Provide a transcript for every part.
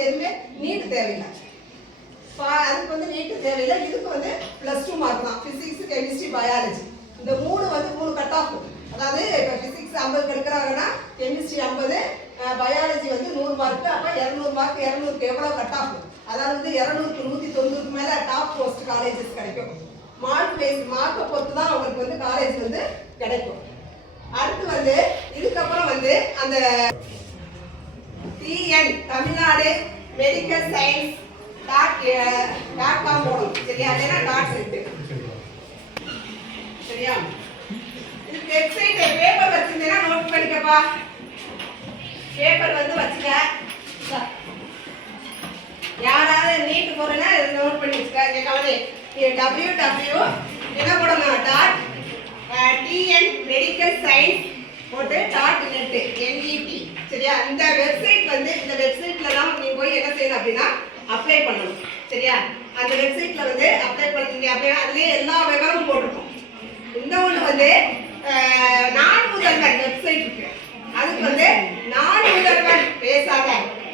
நமக்கு எதுவுமே நீட்டு தேவையில்லை. பா- அதுக்கு வந்து நீட்டு தேவையில்லை. இதுக்கு வந்து ப்ளஸ் டூ மார்க் தான். ஃபிசிக்ஸ் கெமிஸ்ட்ரி பயாலஜி இந்த மூணு வந்து மூணு கட் ஆஃப் அதாவது இப்போ ஃபிசிக்ஸ் ஐம்பது எடுக்கிறாங்கன்னா கெமிஸ்ட்ரி ஐம்பது பயாலஜி வந்து நூறு மார்க் அப்போ இரநூறு மார்க் இரநூறுக்கு எவ்வளோ கட் ஆஃப் அதாவது வந்து இரநூறுக்கு நூற்றி தொண்ணூறுக்கு மேலே டாப் போஸ்ட் காலேஜஸ் கிடைக்கும். மார்க் பேஸ் மார்க்கை பொறுத்து தான் அவங்களுக்கு வந்து காலேஜ் வந்து கிடைக்கும். அடுத்து வந்து இதுக்கப்புறம் வந்து அந்த TN Tamil Nadu medical science dot dot com போகணும். சரியா? இல்லைன்னா டாட் இருக்கு? சரியா? இது வெப்சைட் பேப்பர் வச்சிருந்தேன்னா நோட் பண்ணிக்கப்பா. பேப்பர் வந்து வச்சுக்க. யாராவது நீட்டு போறேன்னா நோட் பண்ணி வச்சுக்க. இங்கே கவலை. டபிள்யூ டபிள்யூ என்ன போடணும்? டாட் டிஎன் மெடிக்கல் சயின்ஸ் போட்டு டாட் நெட் என்இடி சரியா? இந்த வெப்சைட் வந்து இந்த வெப்சைட்ல தான் நீங்கள் போய் என்ன செய்யணும் அப்படின்னா அப்ளை பண்ணணும். சரியா? அந்த வெப்சைட்ல வந்து அப்ளை பண்ணீங்க அப்படின்னா அதுலேயே எல்லா விவரமும் போட்டிருக்கோம். இந்த ஒன்று வந்து நான் முதல்வன் வெப்சைட் இருக்கு. அதுக்கு வந்து நான் முதல்வன் பேசாத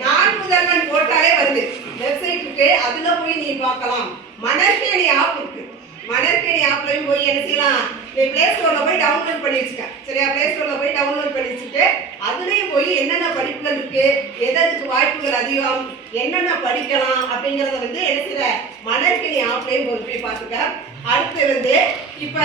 நான் முதல்வன் போட்டாலே வருது. வெப்சைட் இருக்கு அதுல போய் நீ பார்க்கலாம். மணற்கேணி ஆப் இருக்கு. மணற்கேணி ஆப்லையும் போய் என்ன செய்யலாம்? நீ பிளே ஸ்டோரில் போய் டவுன்லோட் பண்ணி வச்சுக்க. சரியா? பிளே ஸ்டோரில் போய் டவுன்லோட் பண்ணி வச்சுட்டு அதுலேயும் போய் என்னென்ன படிப்புகள் இருக்கு எதற்கு வாய்ப்புகள் அதிகம் என்னென்ன படிக்கலாம் அப்படிங்கிறத வந்து என்ன செய்யற மணற்கேணி ஆப்லயும் போய் போய் பார்த்துக்க. அடுத்து வந்து இப்போ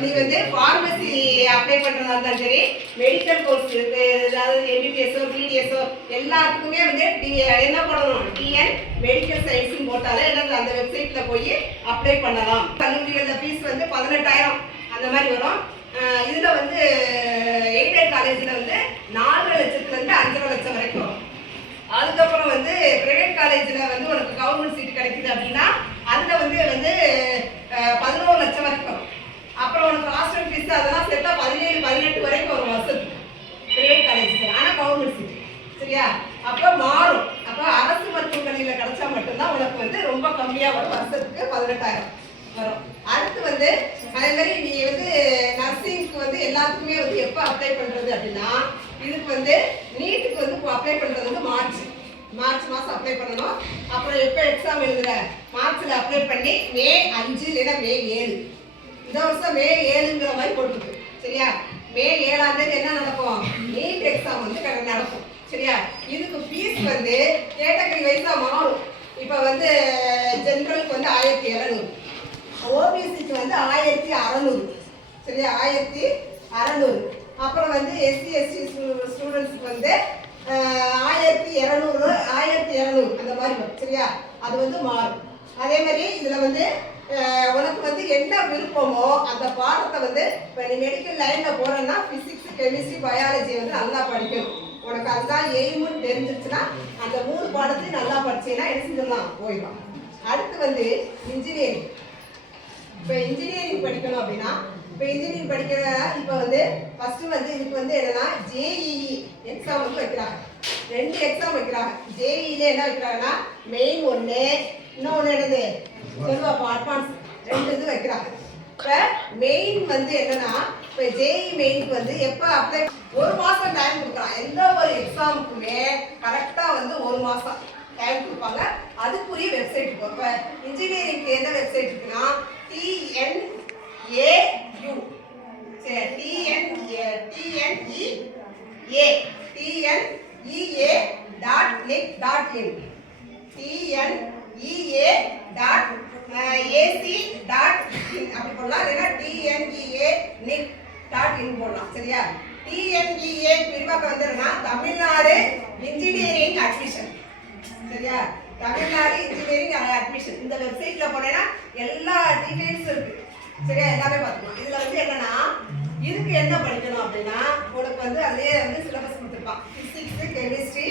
நீ வந்து ஃபார்மசி அப்ளை பண்ணுறதா இருந்தாலும் சரி மெடிக்கல் கோர்ஸ் இருக்கு. அதாவது எம்பிபிஎஸ்ஓ பிடிஎஸ்ஓ எல்லாத்துக்குமே வந்து டி- என்ன பண்ணணும்? டிஎன் மெடிக்கல் சயின்ஸ் போட்டாலே என்னது? அந்த வெப்சைட்டில் போய் அப்ளை பண்ணலாம். கல்லூரிகளில் ஃபீஸ் வந்து பதினெட்டாயிரம். அந்த மாதிரி வரும். இதில் வந்து எய்டட் காலேஜில் வந்து நாலரை லட்சத்துலேருந்து அஞ்சரை லட்சம் வரைக்கும் வரும். அதுக்கப்புறம் வந்து ப்ரைவேட் காலேஜில் வந்து உனக்கு கவர்மெண்ட் சீட் கிடைக்குது அப்படின்னா அதில் வந்து வந்து பதினோரு லட்சம் வரைக்கும் வரும். அப்புறம் உனக்கு ஹாஸ்டல் ஃபீஸ் அதெல்லாம் சேர்த்தா பதினேழு பதினெட்டு வரைக்கும் வரும் வருஷத்துக்கு. ப்ரைவேட் காலேஜ் ஆனால் கவர்மெண்ட் சீட் சரியா? அப்போ மாறும். அப்போ அரசு மருத்துவமனையில் கிடைச்சா மட்டும்தான் உனக்கு வந்து ரொம்ப கம்மியாக வரும். வருஷத்துக்கு பதினெட்டாயிரம் வரும். அடுத்து வந்து அதே மாதிரி நீ வந்து நர்சிங்க்கு வந்து எல்லாத்துக்குமே வந்து எப்போ அப்ளை பண்ணுறது அப்படின்னா இதுக்கு வந்து நீட்டுக்கு வந்து அப்ளை பண்ணுறது வந்து மார்ச். மார்ச் மாதம் அப்ளை பண்ணணும். அப்புறம் எப்போ எக்ஸாம் எழுதுற? மார்ச்சில் அப்ளை பண்ணி மே அஞ்சு இல்லைன்னா மே ஏழு. இந்த வருஷம் மே ஏழுங்கிற மாதிரி போட்டுருக்கு. சரியா? மே ஏழாம் தேதி என்ன நடக்கும்? நீட் எக்ஸாம் வந்து க- நடக்கும். சரியா? இதுக்கு ஃபீஸ் வந்து கேட்டகரி தான் மாறும். இப்போ வந்து ஜென்ரலுக்கு வந்து ஆயிரத்தி எழுநூறு. ஓபிசிக்கு வந்து ஆயிரத்தி அறநூறு. சரியா? ஆயிரத்தி அறநூறு. அப்புறம் வந்து எஸ்சி எஸ்டி ஸ்டூடெண்ட்ஸ்க்கு வந்து ஆயிரத்தி இரநூறு ஆயிரத்தி இரநூறு. அந்த மாதிரி வரும். சரியா? அது வந்து மாறும். அதே மாதிரி இதில் வந்து உனக்கு வந்து என்ன விருப்பமோ அந்த பாடத்தை வந்து இப்போ நீ மெடிக்கல் லைனில் போகிறேன்னா ஃபிசிக்ஸ் கெமிஸ்ட்ரி பயாலஜி வந்து நல்லா படிக்கணும். உனக்கு அதுதான் எய்முன்னு தெரிஞ்சிருச்சுன்னா அந்த மூணு பாடத்தையும் நல்லா படிச்சீங்கன்னா என்ன செஞ்சிடலாம்? போயிடலாம். அடுத்து வந்து இன்ஜினியரிங் இப்போ இன்ஜினியரிங் படிக்கணும் அப்படின்னா இப்போ இன்ஜினியரிங் படிக்கிற இப்போ வந்து ஃபர்ஸ்ட் வந்து இதுக்கு வந்து என்னன்னா ஜேஇஇ எக்ஸாம் வந்து வைக்கிறாங்க. ரெண்டு எக்ஸாம் வைக்கிறாங்க. ஜேஇல என்ன வைக்கிறாங்கன்னா மெயின் ஒன்று இன்னொன்று என்னது? சொல்லுவாப்பா அட்வான்ஸ் ரெண்டு இது வைக்கிறாங்க. இப்போ மெயின் வந்து என்னன்னா இப்போ ஜேஇ மெயினுக்கு வந்து எப்போ அப்ளை ஒரு மாதம் டைம் கொடுக்குறான் எந்த ஒரு எக்ஸாமுக்குமே கரெக்டாக வந்து ஒரு மாதம் டைம் கொடுப்பாங்க. அதுக்குரிய வெப்சைட் இருக்கும் இப்போ இன்ஜினியரிங்க்கு என்ன வெப்சைட் இருக்குன்னா டிஎன்ஏயு சரி TNA TNEA TNEA dot net dot in TNEA dot AC dot in அப்படி போடலாம் இல்லைன்னா டிஎன்இஏ நிக் டாட் இன் போடலாம் சரியா டிஎன்இஏ விரிவாக்கம் வந்துடுன்னா தமிழ்நாடு இன்ஜினியரிங் அட்மிஷன் சரியா? தமிழ்நாடு இன்ஜினியரிங் அட்மிஷன் இந்த வெப்சைட்ல போனேன்னா எல்லா டீட்டெயில்ஸும் இருக்கு. சரியா? எல்லாமே பார்த்துக்கலாம். இதுல வந்து என்னன்னா இதுக்கு என்ன படிக்கணும் அப்படின்னா உனக்கு வந்து அதுலயே வந்து சிலபஸ் கொடுத்துருப்பான். பிசிக்ஸ் கெமிஸ்ட்ரி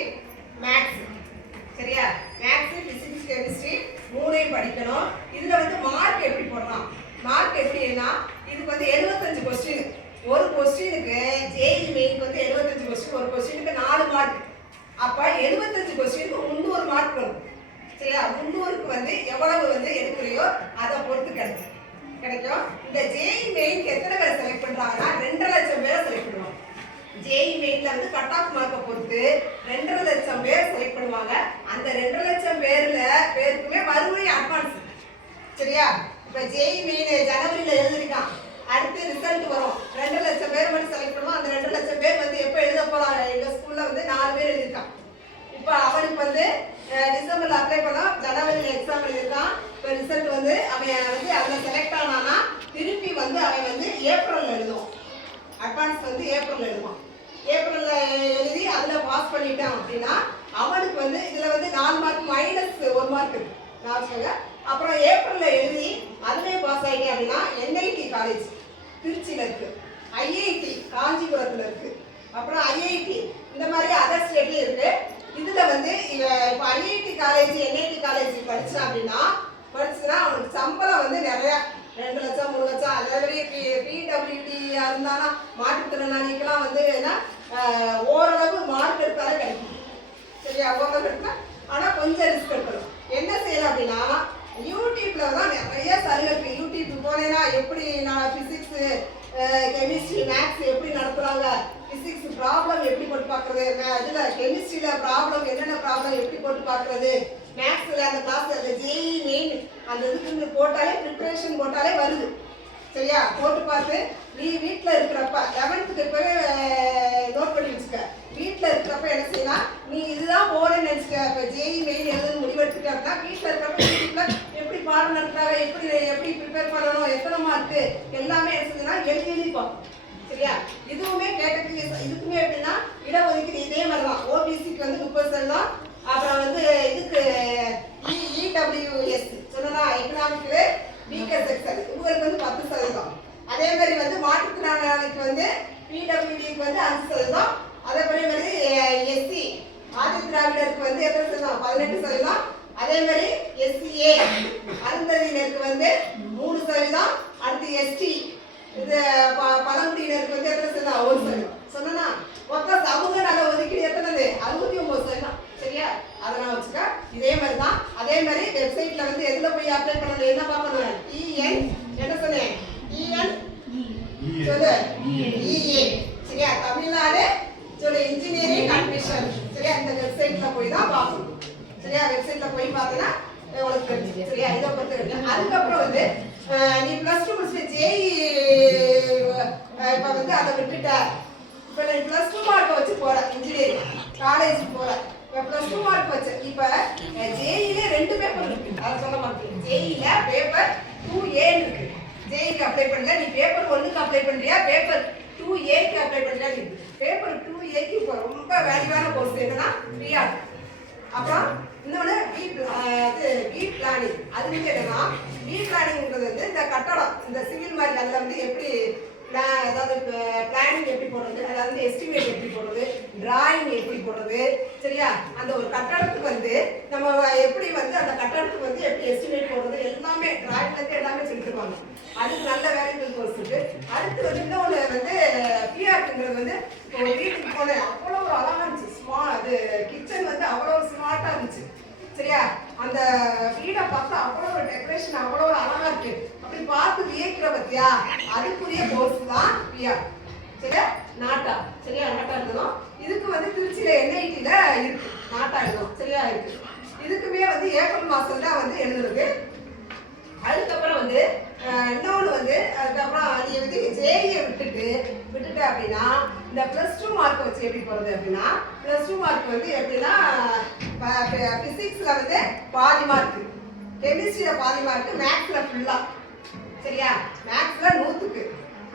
தேவையோ அதை பொறுத்து கிடைக்கும். கிடைக்கும்? இந்த ஜேஇ மெயினுக்கு எத்தனை பேரை செலக்ட் பண்ணுறாங்கன்னா ரெண்டரை லட்சம் பேரை செலக்ட் பண்ணுவாங்க. ஜேஇ மெயின்ல வந்து கட் ஆஃப் மார்க்கை பொறுத்து ரெண்டரை லட்சம் பேர் செலக்ட் பண்ணுவாங்க. அந்த ரெண்டரை லட்சம் பேர்ல பேருக்குமே வறுமுறை அட்வான்ஸ் சரியா? இப்போ ஜேஇ மெயின் ஜனவரியில் எழுதிருக்கான். அடுத்து ரிசல்ட் வரும். அப்படின்னா அவனுக்கு வந்து இதில் வந்து நாலு மார்க் மைனஸ் ஒரு மார்க் இருக்கு. நான் அப்புறம் ஏப்ரலில் எழுதி அதுலேயே பாஸ் ஆகிட்டேன் அப்படின்னா என்ஐடி காலேஜ் திருச்சியில் இருக்கு. ஐஐடி காஞ்சிபுரத்தில் இருக்கு. அப்புறம் ஐஐடி இந்த மாதிரி அதர் ஸ்டேட்லேயும் இருக்கு. இதில் வந்து இவன் இப்போ ஐஐடி காலேஜ் என்ஐடி காலேஜ் படித்தான் அப்படின்னா படிச்சுன்னா அவனுக்கு சம்பளம் வந்து நிறைய. ரெண்டு லட்சம் மூணு லட்சம் அதே மாதிரி பி பிடபிள்யூடி இருந்தாலும் மாற்றுத்திறனாளிக்கெல்லாம் வந்து என்ன ஓரளவு மார்க் எடுத்தாலே கிடைக்கும். சரியா ஓரளவு ஆனால் கொஞ்சம் ரிஸ்க் எடுக்கணும். என்ன செய்யலாம் அப்படின்னா யூடியூப்ல தான் நிறைய சலுகை இருக்கு. யூடியூப் போனேன்னா எப்படி நான் பிசிக்ஸ் கெமிஸ்ட்ரி மேக்ஸ் எப்படி நடத்துறாங்க? பிசிக்ஸ் ப்ராப்ளம் எப்படி போட்டு பார்க்கறது? இதுல கெமிஸ்ட்ரியில ப்ராப்ளம் என்னென்ன ப்ராப்ளம் எப்படி போட்டு பார்க்கறது? மேக்ஸ்ல அந்த கிளாஸ் அந்த ஜேஇ மெயின் அந்த இதுக்கு போட்டாலே ப்ரிப்பரேஷன் போட்டாலே வருது. சரியா? போட்டு பார்த்து நீ வீட்டில் இருக்கிறப்ப லெவன்த்துக்கு இப்போவே நோட் பண்ணி வச்சுக்க வீட்டில் இருக்கிறப்ப என்ன செய்யலாம் நீ இதுதான் போறேன்னு நினச்சிக்க இப்போ ஜேஇ மெயின் எழுதுன்னு முடிவெடுத்துக்க அப்படின்னா வீட்டில் இருக்கிறப்ப யூடியூப்ல எப்படி பாடம் நடத்துறாங்க எப்படி எப்படி ப்ரிப்பேர் பண்ணணும் எத்தனை மார்க்கு எல்லாமே என்ன செய்யலாம் எழுதி எழுதி பார்ப்போம் சரியா இதுவுமே கேட்டகரி இதுக்குமே எப்படின்னா இடஒதுக்கீடு இதே மாதிரி தான் ஓபிசிக்கு வந்து முப்பது சதவீதம் அப்புறம் வந்து இதுக்கு இடபிள்யூஎஸ் சொன்னா எக்கனாமிக்கு பிகே செக்ஷன் இவங்களுக்கு வந்து பத்து சதவீதம் அதே மாதிரி வந்து மாற்றுத்திறனாளிக்கு வந்து பிடபிள்யூடிக்கு வந்து அஞ்சு சதவீதம் அதே மாதிரி வந்து எஸ்சி ஆதி திராவிடருக்கு வந்து எத்தனை சதவீதம் பதினெட்டு சதவீதம் அதே மாதிரி எஸ்சிஏ அருந்ததியினருக்கு வந்து மூணு தான் அடுத்து எஸ்டி இது ப- பழங்குடியினருக்கு வந்து எத்தனை சதவீதம் ஒரு சதவீதம் சொன்னா மொத்த சமூக நல ஒதுக்கீடு எத்தனது? அறுபத்தி ஒன்பது சதவீதம் சரியா? அதை நான் வச்சுக்க. இதே மாதிரி தான் அதே மாதிரி வெப்சைட்ல வந்து எதுல போய் அப்ளை பண்ணணும்? என்ன பார்க்கணும் இஎன் என்ன சொன்னேன்? இஎன் சொல்லு. இஏ சரியா? தமிழ்நாடு சொல்லு இன்ஜினியரிங் அட்மிஷன் சரியா? இந்த வெப்சைட்ல போய் தான் பார்க்கணும் சரியா? வெப்சைட்ல போய் பார்த்தனா உனக்கு தெரிஞ்சு சரியா? இதை பொறுத்த வரைக்கும் அதுக்கப்புறம் வந்து நீ ப்ளஸ் டூ முடிச்சுட்டு ஜேஇ இப்போ வந்து அதை விட்டுட்ட இப்போ நீ ப்ளஸ் டூ மார்க் வச்சு போற இன்ஜினியரிங் காலேஜ் போற. இப்போ ப்ளஸ் டூ மார்க் வச்சு இப்போ ஜேஇல ரெண்டு பேப்பர் இருக்கு. அதை சொல்ல மாட்டேன் ஜேஇல பேப்பர் டூ ஏன்னு இருக்கு. ஜேஇக்கு அப்ளை பண்ணல. நீ பேப்பர் ஒன்றுக்கு அப்ளை பண்றியா? பேப்பர் டூ ஏக்கு அப்ளை பண்ணுறியா பேப்பர் டூ ஏக்கு இப்போ ரொம்ப வேல்யூவான கோர்ஸ் என்னன்னா ஃப்ரீயா அப்புறம் இன்னொன்று பி இது பி பிளானிங் அது வந்து என்னன்னா பி பிளானிங்கிறது வந்து இந்த கட்டடம் இந்த சிவில் மாதிரி அதில் வந்து எப்படி plan அதாவது பிளானிங் எப்படி போடுறது அதாவது வந்து எஸ்டிமேட் எப்படி போடுறது டிராயிங் எப்படி போடுறது சரியா? அந்த ஒரு கட்டடத்துக்கு வந்து நம்ம எப்படி வந்து அந்த கட்டடத்துக்கு வந்து எப்படி எஸ்டிமேட் போடுறது எல்லாமே டிராயிங்லேருந்து எல்லாமே சொல்லிட்டுருவாங்க அதுக்கு நல்ல வேலைகள் கோர்ஸ் இருக்கு. அடுத்து வந்து இன்னொன்று வந்து பிஆர்ங்கிறது வந்து ஒரு வீட்டுக்கு போனேன். அவ்வளோ ஒரு அழகா சரியா? அந்த வீடை பார்த்தா அவ்வளோ ஒரு டெக்கரேஷன் அவ்வளோ ஒரு அழகா இருக்கு. அப்படி பார்த்து வியக்கிற பத்தியா? அதுக்குரிய கோர்ஸ் தான் பிஆர் சரியா? நாட்டா. சரியா? நாட்டா எழுதணும் இதுக்கு வந்து திருச்சியில என்ஐடியில இருக்கு. நாட்டா எழுதணும் சரியா? இருக்கு. இதுக்குமே வந்து ஏப்ரல் மாசம் தான் வந்து எழுதுறது. அதுக்கப்புறம் வந்து இன்னொன்று வந்து அதுக்கப்புறம் நீங்கள் வந்து ஜேஇயை விட்டுட்டு விட்டுட்டேன் அப்படின்னா இந்த ப்ளஸ் டூ மார்க் வச்சு எப்படி போகிறது அப்படின்னா ப்ளஸ் டூ மார்க் வந்து எப்படின்னா ஃபிசிக்ஸில் வந்து பாதி மார்க் கெமிஸ்ட்ரியில் பாதி மார்க் மேக்ஸில் ஃபுல்லாக சரியா? மேக்ஸில் நூற்றுக்கு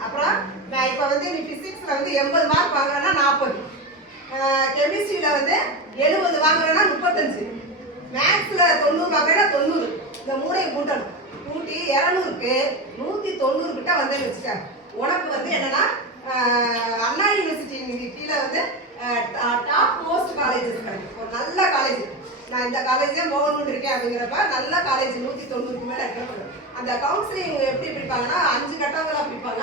அப்புறம் நான் இப்போ வந்து நீ ஃபிசிக்ஸில் வந்து எண்பது மார்க் வாங்குறேன்னா நாற்பது கெமிஸ்ட்ரியில் வந்து எழுபது வாங்குறேன்னா முப்பத்தஞ்சு. மேக்ஸில் தொண்ணூறு வாங்குறேன்னா தொண்ணூறு. இந்த மூணையும் கூட்டணும் கூட்டி இரநூறுக்கு நூற்றி தொண்ணூறு கிட்ட வந்து வச்சுட்டேன் உனக்கு வந்து என்னன்னா அண்ணா யூனிவர்சிட்டி கீழே வந்து டாப் மோஸ்ட் காலேஜஸ் கிடைக்கும். ஒரு நல்ல காலேஜ் நான் இந்த காலேஜே போகணும்னு இருக்கேன் அப்படிங்கிறப்ப நல்ல காலேஜ் நூற்றி தொண்ணூறுக்கு மேலே எடுக்கணும் அந்த கவுன்சிலிங் எப்படி பிரிப்பாங்கன்னா அஞ்சு கட்டங்களாக பிரிப்பாங்க.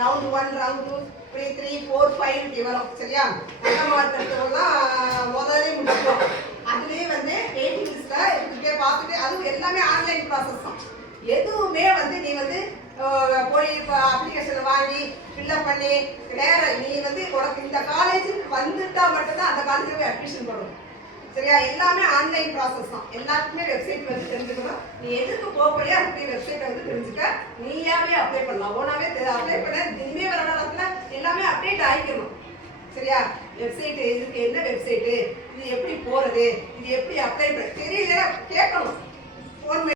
Round one round two three three four five இப்படி வரும். சரியா? நல்ல மார்க் எடுத்தவங்கலாம் முதல்ல முடிச்சிடும் அதுலேயே வந்து வெயிட்டிங் லிஸ்ட்டில் இருந்துகிட்டே பார்த்துட்டு அதுவும் எல்லாமே ஆன்லைன் ப்ராசஸ் தான். எதுவுமே வந்து நீ வந்து போய் இப்போ அப்ளிகேஷன் வாங்கி ஃபில்அப் பண்ணி வேற நீ வந்து உனக்கு இந்த காலேஜுக்கு வந்துட்டா மட்டும்தான் அந்த காலேஜில் போய் அட்மிஷன் பண்ணணும் சரியா? எல்லாமே ஆன்லைன் ப்ராசஸ் தான். எல்லாத்துக்குமே வெப்சைட் வந்து தெரிஞ்சுக்கணும். நீ எதுக்கு போகலையோ அப்படி வெப்சைட்டை வந்து தெரிஞ்சுக்க. நீயாவே அப்ளை பண்ணலாம். ஓனாவே அப்ளை பண்ண இனிமே வர காலத்தில் எல்லாமே அப்டேட் ஆகிக்கணும் சரியா? வெப்சைட்டு இதுக்கு என்ன வெப்சைட்டு இது எப்படி போகிறது இது எப்படி அப்ளை பண்ண? தெரியல. கேட்கணும். ஃபோன்